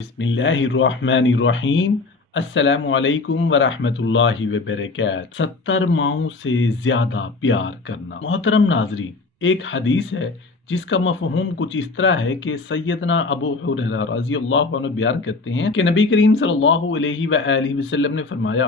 बिस्मिल्लाहिर्रहमानिर्रहीम। अस्सलाम वालेकुम वरहमतुल्लाहि वबरकात। 70 माओं से ज्यादा प्यार करना। मोहतरम नाजरीन, एक हदीस है जिसका मफहूम कुछ इस तरह है कि सैयदना अबू हुरैरा रज़ियल्लाहु अन्हु बयान करते हैं कि नबी करीम सल्लल्लाहु अलैहि वसल्लम ने फरमाया,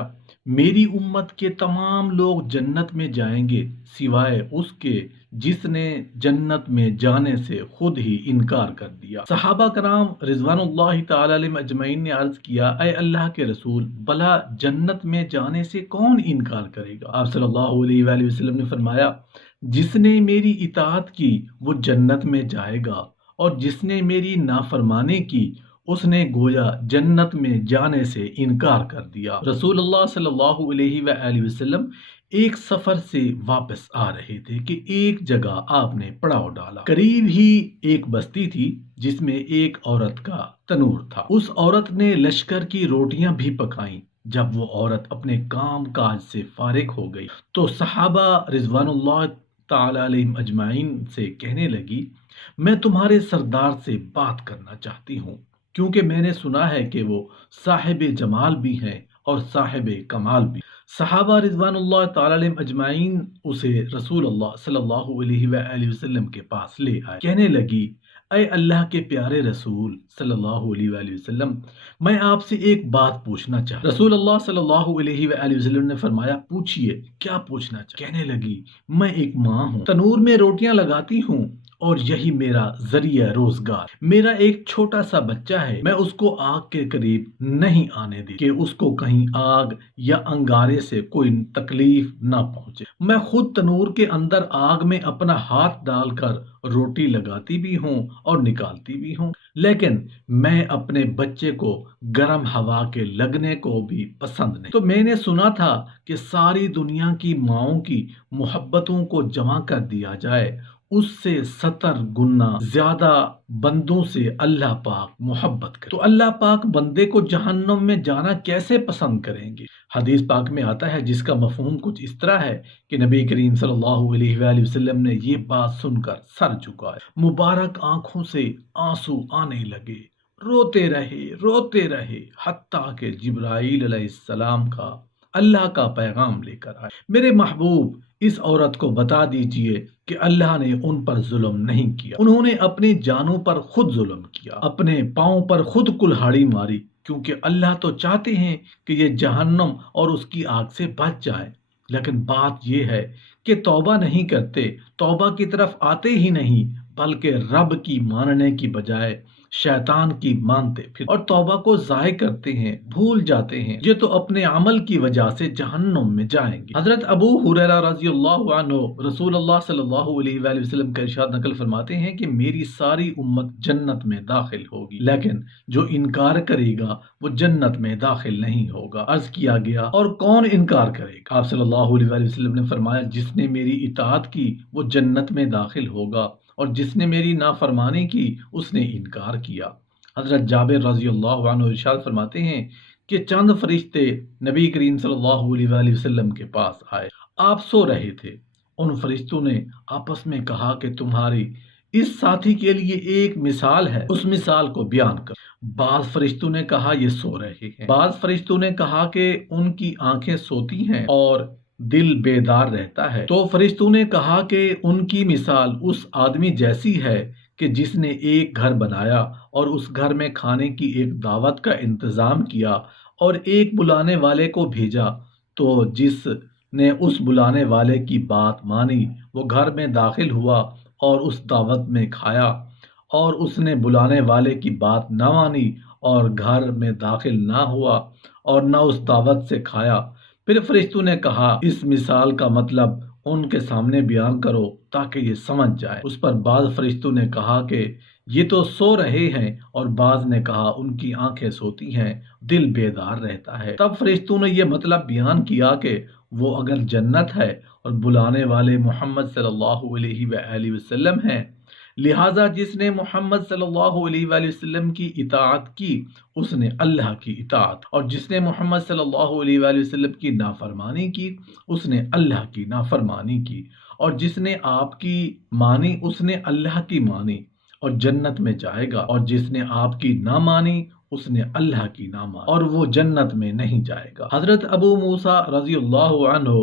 मेरी उम्मत के तमाम लोग जन्नत में जाएंगे सिवाय उसके जिसने जन्नत में जाने से खुद ही इनकार कर दिया। सहाबा कराम रिजवानुल्लाहि ताला अलैहिम अजमईन ने अर्ज किया, ऐ अल्लाह के रसूल, भला जन्नत में जाने से कौन इनकार करेगा? आप सल्लल्लाहु अलैहि वसल्लम ने फरमाया, जिसने मेरी इताअत की वो जन्नत में जाएगा और जिसने मेरी नाफरमानी की उसने गोया जन्नत में जाने से इनकार कर दिया। रसूलुल्लाह सल्लल्लाहु अलैहि वसल्लम एक सफर से वापस आ रहे थे कि एक जगह आपने पड़ाव डाला। करीब ही एक बस्ती थी जिसमें एक औरत का तनूर था। उस औरत ने लश्कर की रोटियां भी पकाई। जब वो औरत अपने काम काज से फारिग हो गई तो सहाबा रिजवानुल्लाह ताला अलैहिम अजमाइन से कहने लगी, मैं तुम्हारे सरदार से बात करना चाहती हूँ, क्योंकि मैंने सुना है कि वो साहिब जमाल भी हैं और साहिब कमाल भी। सहाबा रिजवानुल्लाह ताला अलैहिम अजमाइन उसे रसूलुल्लाह सल्लल्लाहु अलैहि वसल्लम के पास ले आए। कहने लगी, ऐ अल्लाह के प्यारे रसूल सल्लल्लाहु अलैहि वसल्लम, मैं आपसे एक बात पूछना चाहता। रसूलुल्लाह सल्लल्लाहु अलैहि वसल्लम ने फरमाया, पूछिए, क्या पूछना चाहते? कहने लगी, मैं एक माँ हूँ, तनूर में रोटियां लगाती हूँ और यही मेरा जरिया रोजगार। मेरा एक छोटा सा बच्चा है, मैं उसको आग के करीब नहीं आने दी कि उसको कहीं आग या अंगारे से कोई तकलीफ ना पहुंचे। मैं खुद तनूर के अंदर आग में अपना हाथ डालकर रोटी लगाती भी हूँ और निकालती भी हूँ, लेकिन मैं अपने बच्चे को गर्म हवा के लगने को भी पसंद नहीं। तो मैंने सुना था कि सारी दुनिया की माओं की मोहब्बतों को जमा कर दिया जाए, उससे 70 गुना ज्यादा बंदों से अल्लाह पाक मोहब्बत करे, तो अल्लाह पाक बंदे को जहन्नम में जाना कैसे पसंद करेंगे? हदीस पाक में आता है जिसका मफहूम कुछ इस तरह है कि नबी करीम सल्लल्लाहु अलैहि वसल्लम ने ये बात सुनकर सर झुकाया, मुबारक आंखों से आंसू आने लगे, रोते रहे हत्ता के जिब्राईल अलैहिस्सलाम का अल्लाह का पैगाम लेकर आए। मेरे महबूब, इस औरत को बता दीजिए कि अल्लाह ने उन पर जुल्म नहीं किया। उन्होंने अपनी जानों पर खुद जुल्म किया, अपने पांव पर खुद कुल्हाड़ी मारी, क्योंकि अल्लाह तो चाहते हैं कि ये जहन्नम और उसकी आग से बच जाए। लेकिन बात यह है कि तौबा नहीं करते, तौबा की तरफ आते ही नहीं, बल्कि रब की मानने की बजाय शैतान की मानते फिर और तौबा को ज़ाय करते हैं, भूल जाते हैं। ये तो अपने अमल की वजह से जहन्नुम में जाएंगे। हजरत अबू हुरैरा रज़ियल्लाहु अन्हु रसूलुल्लाह सल्लल्लाहु अलैहि वसल्लम का इरशाद नकल फरमाते हैं कि मेरी सारी उम्मत जन्नत में दाखिल होगी, लेकिन जो इनकार करेगा वो जन्नत में दाखिल नहीं होगा। अर्ज किया गया, और कौन इनकार करेगा? आप सल्लल्लाहु अलैहि वसल्लम ने फरमाया, जिसने मेरी इताअत की वो जन्नत में दाखिल होगा और जिसने मेरी नाफरमानी की उसने इनकार किया। हजरत जाबिर रज़ियल्लाहु अन्हु इरशाद फरमाते हैं कि चंद फरिश्ते नबी करीम सल्लल्लाहु अलैहि वसल्लम के पास आए। आप सो रहे थे। उन फरिश्तों ने आपस में कहा कि तुम्हारी इस साथी के लिए एक मिसाल है, उस मिसाल को बयान कर। बाज फरिश्तों ने कहा ये सो रहे हैं। बाज फरिश्तों ने कहा कि उनकी आंखें सोती हैं और दिल बेदार रहता है। तो फरिश्तों ने कहा कि उनकी मिसाल उस आदमी जैसी है कि जिसने एक घर बनाया और उस घर में खाने की एक दावत का इंतजाम किया और एक बुलाने वाले को भेजा, तो जिसने उस बुलाने वाले की बात मानी वो घर में दाखिल हुआ और उस दावत में खाया, और उसने बुलाने वाले की बात ना मानी और घर में दाखिल ना हुआ और ना उस दावत से खाया। फिर फरिश्तों ने कहा, इस मिसाल का मतलब उनके सामने बयान करो ताकि ये समझ जाए। उस पर बाज फरिश्तों ने कहा कि ये तो सो रहे हैं, और बाज ने कहा उनकी आंखें सोती हैं, दिल बेदार रहता है। तब फरिश्तों ने ये मतलब बयान किया कि वो अगर जन्नत है और बुलाने वाले मोहम्मद सल्लल्लाहु अलैहि वसल्लम हैं, लिहाजा जिसने मोहम्मद सल्लल्लाहु अलैहि वसल्लम की इताअत की उसने अल्लाह की इताअत, और जिसने मोहम्मद सल्लल्लाहु अलैहि वसल्लम की नाफरमानी की उसने अल्लाह की नाफरमानी की, और जिसने आपकी मानी उसने अल्लाह की मानी और जन्नत में जाएगा, और जिसने आपकी ना मानी اس نے اللہ کی نہ مانی اور وہ جنت میں نہیں جائے گا۔ حضرت ابو موسیٰ رضی اللہ عنہ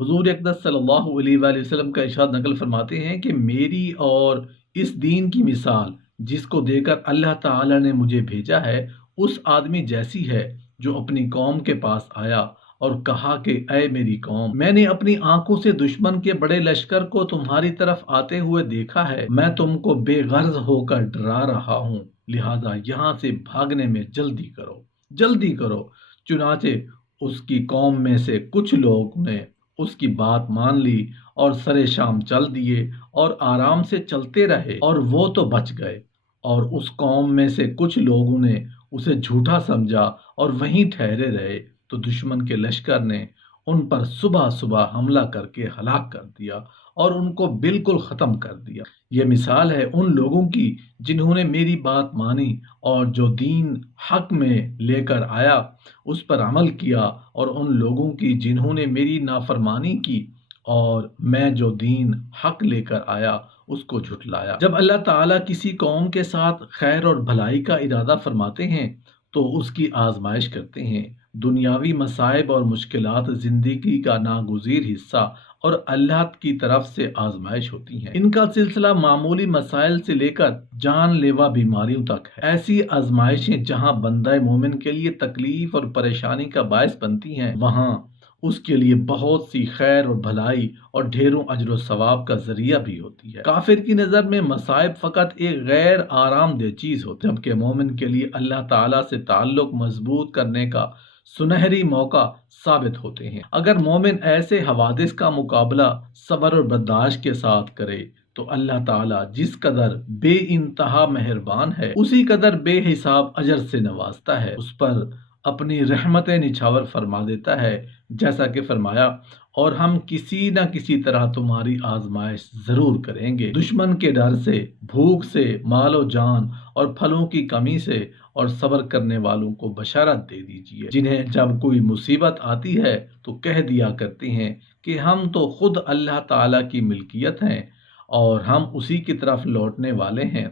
حضور اقدس صلی اللہ علیہ وآلہ وسلم کا ارشاد نقل فرماتے ہیں کہ میری اور اس دین کی مثال جس کو دے کر اللہ تعالی نے مجھے بھیجا ہے اس آدمی جیسی ہے جو اپنی قوم کے پاس آیا اور کہا کہ اے میری قوم، میں نے اپنی آنکھوں سے دشمن کے بڑے لشکر کو تمہاری طرف آتے ہوئے دیکھا ہے، میں تم کو بے غرض ہو کر ڈرا رہا ہوں، لہذا یہاں سے بھاگنے میں جلدی کرو، جلدی کرو۔ چنانچہ اس کی قوم میں سے کچھ لوگ نے اس کی بات مان لی اور سرے شام چل دیے اور آرام سے چلتے رہے، اور وہ تو بچ گئے، اور اس قوم میں سے کچھ لوگوں نے اسے جھوٹا سمجھا اور وہیں ٹھہرے رہے، تو دشمن کے لشکر نے ان پر صبح صبح حملہ کر کے ہلاک کر دیا اور ان کو بالکل ختم کر دیا۔ یہ مثال ہے ان لوگوں کی جنہوں نے میری بات مانی اور جو دین حق میں لے کر آیا اس پر عمل کیا، اور ان لوگوں کی جنہوں نے میری نافرمانی کی اور میں جو دین حق لے کر آیا اس کو جھٹلایا۔ جب اللہ تعالیٰ کسی قوم کے ساتھ خیر اور بھلائی کا ارادہ فرماتے ہیں تو اس کی آزمائش کرتے ہیں۔ دنیاوی مصائب اور مشکلات زندگی کا ناگزیر حصہ اور اللہ کی طرف سے آزمائش ہوتی ہیں۔ ان کا سلسلہ معمولی مسائل سے لے کر جان لیوا بیماریوں تک ہے۔ ایسی آزمائشیں جہاں بندہ مومن کے لیے تکلیف اور پریشانی کا باعث بنتی ہیں، وہاں اس کے لیے بہت سی خیر اور بھلائی اور ڈھیروں اجر و ثواب کا ذریعہ بھی ہوتی ہے۔ کافر کی نظر میں مصائب فقط ایک غیر آرام دہ چیز ہوتی ہے، جبکہ مومن کے لیے اللہ تعالیٰ سے تعلق مضبوط کرنے کا سنہری موقع ثابت ہوتے ہیں۔ اگر مومن ایسے حوادث کا مقابلہ صبر اور برداشت کے ساتھ کرے تو اللہ تعالیٰ جس قدر بے انتہا مہربان ہے اسی قدر بے حساب اجر سے نوازتا ہے، اس پر اپنی رحمتیں نچھاور فرما دیتا ہے، جیسا کہ فرمایا اور ہم کسی نہ کسی طرح تمہاری آزمائش ضرور کریں گے، دشمن کے ڈر سے، بھوک سے، مال و جان اور پھلوں کی کمی سے، اور صبر کرنے والوں کو بشارت دے دیجیے جنہیں جب کوئی مصیبت آتی ہے تو کہہ دیا کرتے ہیں کہ ہم تو خود اللہ تعالیٰ کی ملکیت ہیں اور ہم اسی کی طرف لوٹنے والے ہیں،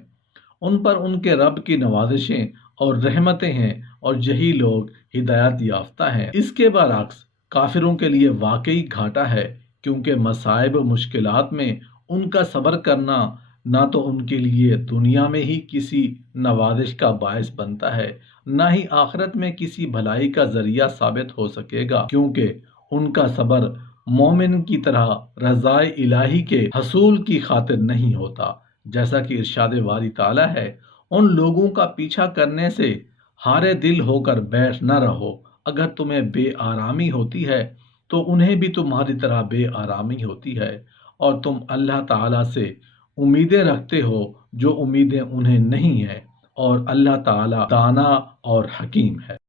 ان پر ان کے رب کی نوازشیں اور رحمتیں ہیں اور یہی لوگ ہدایت یافتہ ہیں۔ اس کے برعکس کافروں کے لیے واقعی گھاٹا ہے، کیونکہ مصائب و مشکلات میں ان کا صبر کرنا نہ تو ان کے لیے دنیا میں ہی کسی نوازش کا باعث بنتا ہے، نہ ہی آخرت میں کسی بھلائی کا ذریعہ ثابت ہو سکے گا، کیونکہ ان کا صبر مومن کی طرح رضائے الہی کے حصول کی خاطر نہیں ہوتا، جیسا کہ ارشاد باری تعالیٰ ہے، ان لوگوں کا پیچھا کرنے سے ہارے دل ہو کر بیٹھ نہ رہو، اگر تمہیں بے آرامی ہوتی ہے تو انہیں بھی تمہاری طرح بے آرامی ہوتی ہے، اور تم اللہ تعالیٰ سے امیدیں رکھتے ہو جو امیدیں انہیں نہیں ہیں، اور اللہ تعالیٰ دانا اور حکیم ہے۔